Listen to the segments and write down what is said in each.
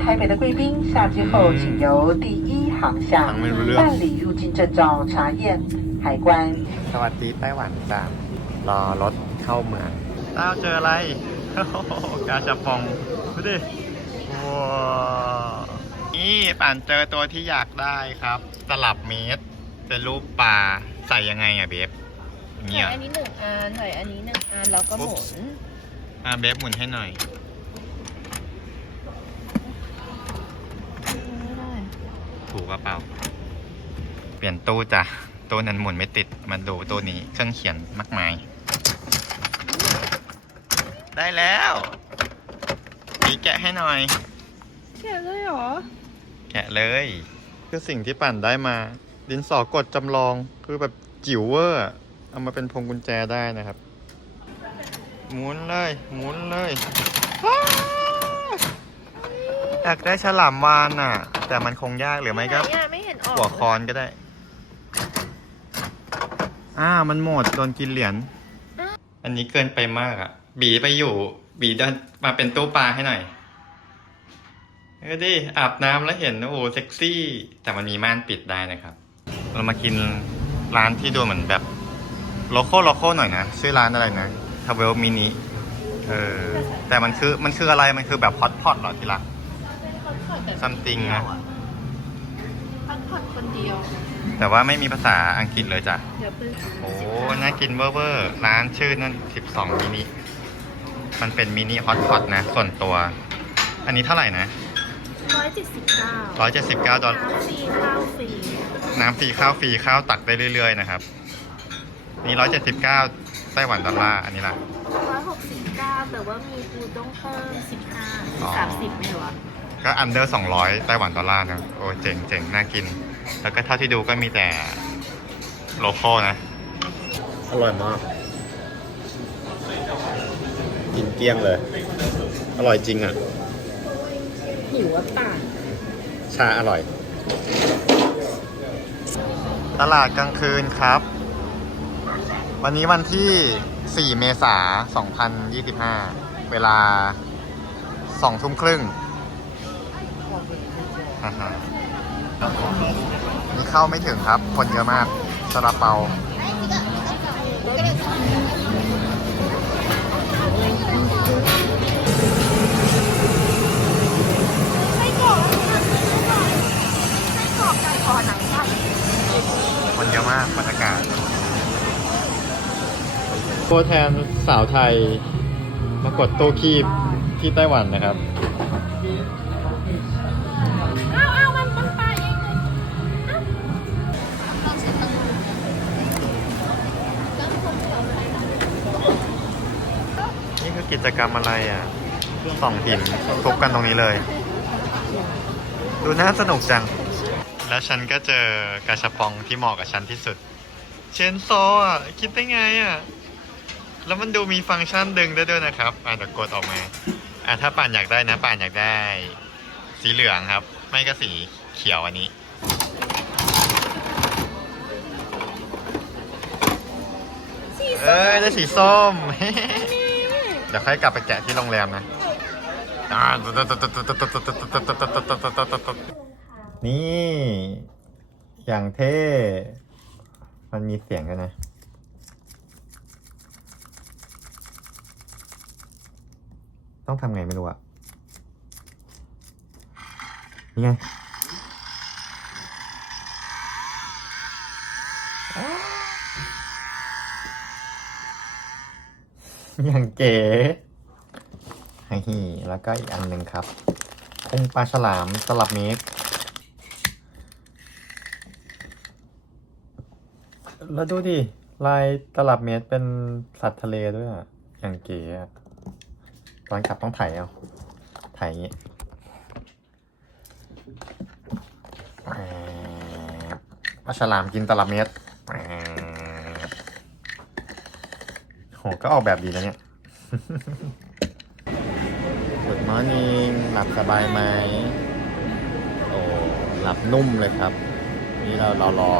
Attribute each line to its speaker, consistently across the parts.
Speaker 1: 下来。入境台北的贵宾下机后，请由第一航厦
Speaker 2: ฟังไม่รู้เรื่อง
Speaker 1: 办理入境证照查验海关。
Speaker 2: สวัสดีไต้หวันจ้ารอรถเข้าเมืองเต้าเจออะไร กาจะปองดูดิว้าวนี่ป่านเจอตัวที่อยากได้ครับ ตลับเมตร เป็นรูปปลาใส่ยังไงอะเบฟอย่าง
Speaker 3: ใส่
Speaker 2: เงี้ย
Speaker 3: อันนี้หนึ่งอันใส่อันนี้หนึ่งอันแล้วก็หมุ
Speaker 2: ปุ๊บ
Speaker 3: น
Speaker 2: อ่ะเบฟหมุนให้หน่อย ถูกกระเป๋า เปลี่ยนตู้จ้ะตู้นั้นหมุนไม่ติด มาดูตู้นี้เครื่องเขียนมากมาย ได้แล้วมีแกะให้หน่อย
Speaker 3: แกะเลยเหรอ
Speaker 2: แกะเลย คือสิ่งที่ปั่นได้มา ดินสอกดจำลองคือแบบจิ๋วเวอร์อะเอามาเป็นพวงกุญแจได้นะครับ หมุนเลยหมุนเลยว้าวอยากได้ฉลามวานอะ แต่มันคงยากหรือไม่ก็
Speaker 3: ไหนอะไม่เห็นออก
Speaker 2: หัวคอนก็ได้อ่ามันหมดโดนกินเหรียญ อันนี้เกินไปมากอะ บีไปอยู่ บีเดินมาเป็นตู้ปลาให้หน่อยเออดิอาบน้ำแล้วเห็นโอ้โหเซ็กซี่ แต่มันมีม่านปิดได้นะครับ เรามากินร้านที่ดูเหมือนแบบโลโก้โลโก้หน่อยนะชื่อร้านอะไรนะทาเวลมินิเออแต่มันคือมันคืออะไรมันคือแบบฮอตพอตเหรอที่รัก Something นะ
Speaker 3: พัก ผ่อนคนเดียว
Speaker 2: แต่ว่าไม่มีภาษาอังกฤษเลยจ้ะ
Speaker 3: เดี๋ยวไป
Speaker 2: โอ้ น่ากินเวอร์เวอร์ร้านชื่อนั่น 12 มินิ มันเป็นมินิฮอตพอตนะ ส่วนตัว อันนี้เท่าไหร่นะ
Speaker 3: ร้อยเจ็ดสิบเก้า
Speaker 2: 179ดอล
Speaker 3: น้ำฟรีข้าวฟรี
Speaker 2: น้ำฟรีข้าวฟรีข้าวตักได้เรื่อยๆนะครับ นี่ 179ไต้หวันดอลลาร์ อันนี้ล่ะ
Speaker 3: ร้อยหกสิบเก้าแต่ว่ามีปูต้องเพิ่มสิบห้า
Speaker 2: อ๋อ
Speaker 3: สามสิบไม่รู้อะ
Speaker 2: ก็อันเดอร์200ไต้หวันดอลลาร์นะโอ้เจ๋งเจ๋งน่ากิน แล้วก็เท่าที่ดูก็มีแต่โลคอลนะ อร่อยมาก กินเกลี้ยงเลย อร่อยจริงอะ
Speaker 3: หิวว่าต่าง
Speaker 2: ชาอร่อย ตลาดกลางคืนครับ วันนี้วันที่ 4 เมษายน 2025 เวลา 2 ทุ่มครึ่งฮ่าฮ่า นี่เข้าไม่ถึงครับ คนเยอะมากซาลาเปา
Speaker 3: ไส้กรอกไส้กรอกไก่คอหนังสั้น
Speaker 2: คนเยอะมากบรรยากาศตัวแทนสาวไทย มากดตู้คีบที่ไต้หวันนะครับ กิจกรรมอะไรอะส่องหินทุบกันตรงนี้เลย ดูน่าสนุกจัง แล้วฉันก็เจอกาชาปองที่เหมาะกับฉันที่สุด เชนโซอะ คิดได้ไงอะ แล้วมันดูมีฟังก์ชันดึงได้ด้วยนะครับ อะเดี๋ยวกดออกมา อะถ้าป่านอยากได้นะ ป่านอยากได้ สีเหลืองครับ ไม่ก็สีเขียวอันนี้เอ้ยได้สีส้ม เดี๋ยวค่อยกลับไปแกะที่โรงแรมนะนี่ อย่างเท่ มันมีเสียงด้วยนะต้องทำไงไม่รู้อะนี่ไง อย่างเก๋ฮีแล้วก็อีกอันหนึ่งครับพุงปลาฉลามตลับเมตรแล้วดูดิ ลายตลับเมตรเป็นสัตว์ทะเลด้วยอะ อย่างเก๋อะตอนขับต้องถ่ายเอา ถ่ายอย่างงี้ปลาฉลามกินตลับเมตรแหมโห ก็ออกแบบดีนะเนี่ย Good morning หลับสบายไหม โอ้ หลับนุ่มเลยครับ นี่เรารอรอ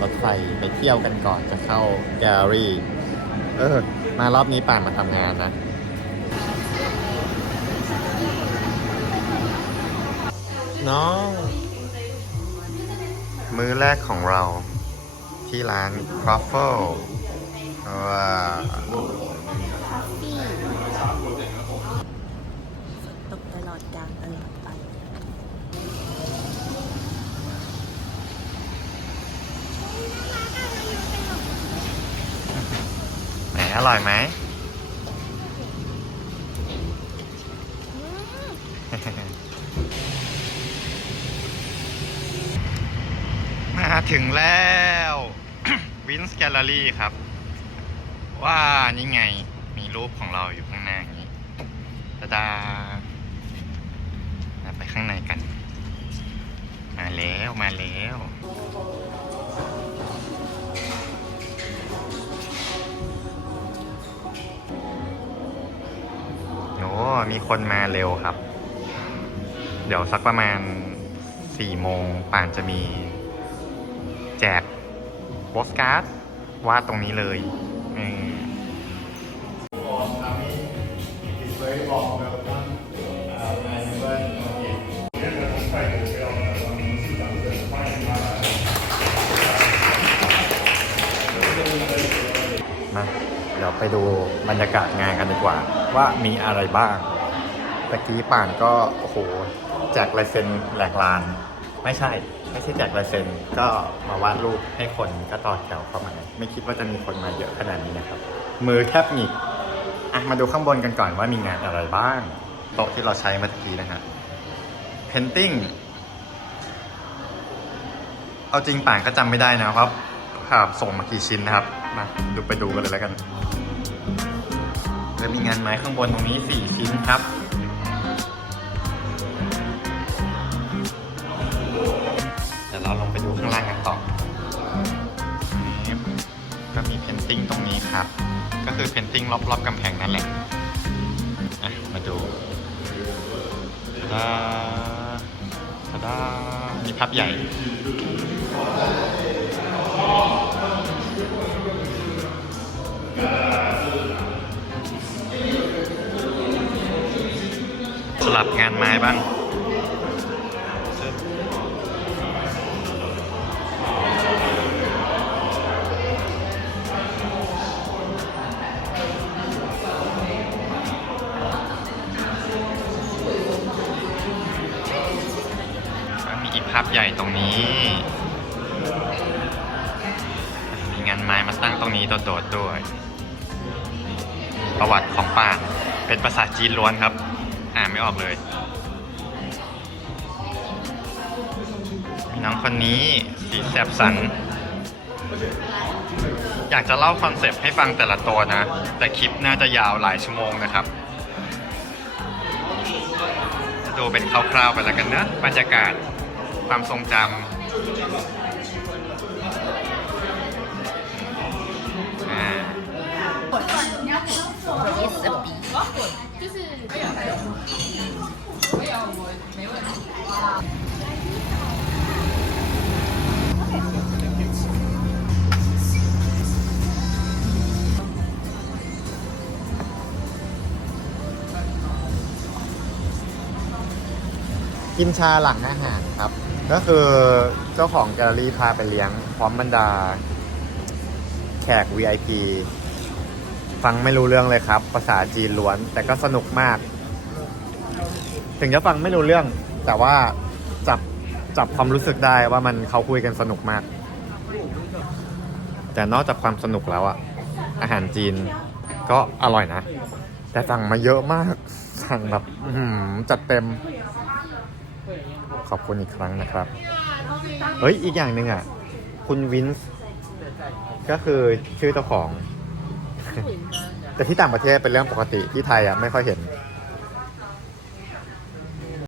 Speaker 2: รถไฟไปเที่ยวกันก่อนจะเข้าแกลเลอรี่ เออ มารอบนี้ป่านมาทำงานนะน้องมื้อแรกของเราที่ร้าน Croffle ว้า
Speaker 3: ตกตลอดกลางตลอดไป
Speaker 2: ไหนอร่อยไหมมาถึงแล้ววินส์แกลเลอรี่ครับ ว่านี่ไงมีรูปของเราอยู่ข้างหน้าอย่างนี้ตาดามาไปข้างในกัน มาแล้วมาแล้วโอ้มีคนมาเร็วครับ เดี๋ยวสักประมาณสี่โมงป่านจะมี แจกโปสการ์ดวาดตรงนี้เลย มาเดี๋ยวไปดูบรรยากาศงานกันดีกว่า ว่ามีอะไรบ้างตะกี้ป่านก็ โอ้โหแจกลายเซ็นแหลกลาน ไม่ใช่ ไม่ใช่แจกลายเซ็นก็มาวาดรูปให้คนก็ต่อแถวเข้ามา ไม่คิดว่าจะมีคนมาเยอะขนาดนี้นะครับ มือแทบหงิกอะมาดูข้างบนกันก่อนว่ามีงานอะไรบ้าง โต๊ะที่เราใช้เมื่อกี้นะฮะ painting เอาจริงป่านก็จำไม่ได้นะครับภาพส่งมากี่ชิ้นนะครับ มาดูไปดูกันเลยแล้วกันแล้วมีงานไม้ข้างบนตรงนี้สี่ชิ้นครับ ตรงนี้ครับ ก็คือเพนติ้งรอบๆกำแพงนั่นแหละอะมาดูทาดาทาดามีภาพใหญ่สลับงานไม้บ้าง โดดด้วย ประวัติของป่านเป็นภาษาจีนล้วนครับ อ่านไม่ออกเลยน้องคนนี้สีแสบสัน อยากจะเล่าคอนเซปต์ให้ฟังแต่ละตัวนะ แต่คลิปน่าจะยาวหลายชั่วโมงนะครับ ดูเป็นคร่าวๆไปแล้วกันนะบรรยากาศความทรงจำ กินชาหลังอาหารครับ ก็คือเจ้าของแกลเลอรี่พาไปเลี้ยงพร้อมบรรดา แขก VIP ฟังไม่รู้เรื่องเลยครับ ภาษาจีนล้วน แต่ก็สนุกมาก ถึงจะฟังไม่รู้เรื่อง แต่ว่าจับจับความรู้สึกได้ว่ามันเขาคุยกันสนุกมาก แต่นอกจากความสนุกแล้วอะอาหารจีนก็อร่อยนะ แต่สั่งมาเยอะมาก สั่งแบบจัดเต็ม ขอบคุณอีกครั้งนะครับ เฮ้ย อีกอย่างหนึ่งอะ คุณวินส์ก็คือชื่อเจ้าของ แต่ที่ต่างประเทศเป็นเรื่องปกติที่ไทยอะไม่ค่อยเห็น